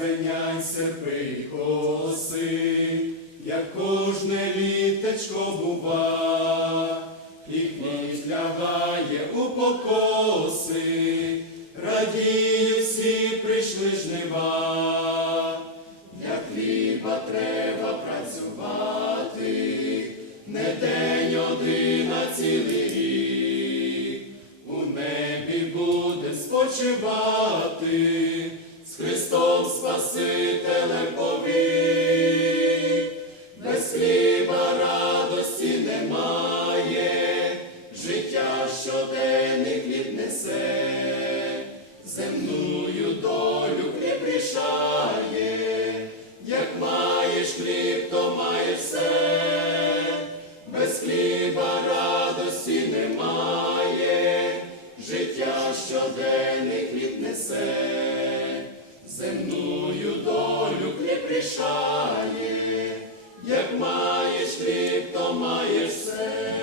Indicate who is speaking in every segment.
Speaker 1: звенять серпи коси, як кожне літечко бува, і хліб лягає у покоси, радіють всі прийшли жнива. Для хліба треба працювати, не день один, а цілий рік. У небі буде спочивати, Христом Спасителем повік. Без хліба радості немає, життя щоденний хліб несе, земною долю хліб рішає, як маєш хліб, то маєш все, без хліба радості немає, життя щоденний хліб несе, хліб, все.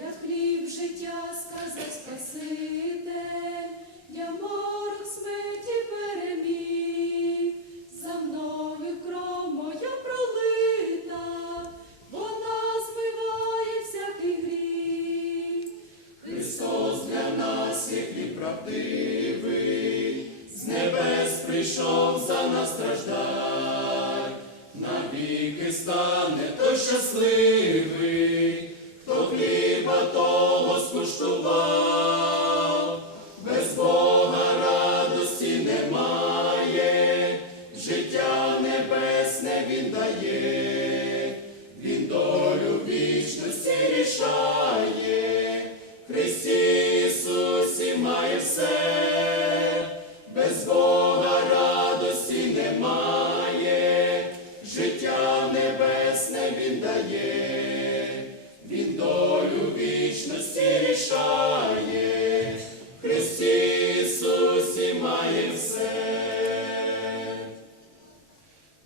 Speaker 2: Я хліб життя сказав Спаситель, я морок смерті переміг, за мною кров моя пролита, вона змиває всякий гріх.
Speaker 1: Христос для нас є хліб правдивий, з небес прийшов за нас страждать, навіки стане той щасливий, хто хліба того скуштував, без Бога радості немає, життя небесне він дає, він долю вічності рішає, Христі Ісусі має все, без Бога небесне він дає, він долю вічності рішає, в Христі Ісусі має все.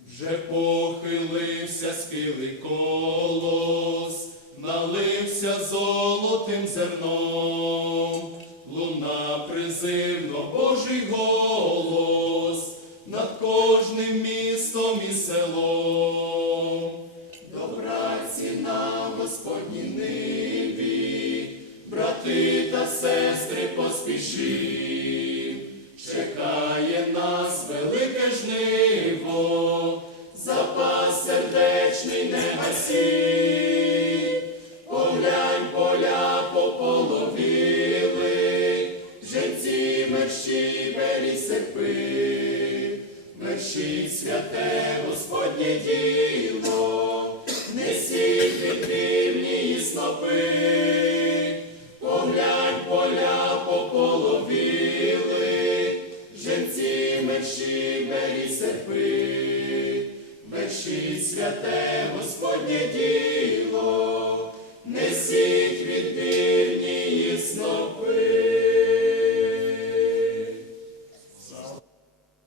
Speaker 1: Вже похилився схилий колос, налився золотим зерном, луна призивно Божий голос над кожним містом і селом. Господній брати та сестри поспішіть, чекає нас велике жниво, запас сердечний не гасі, поглянь поля пополовіли, женці мерщі белі серпи, мерщіть святе Господнє діло, мерщі, бері серпи, вершіть святе Господнє діло, несіть від них.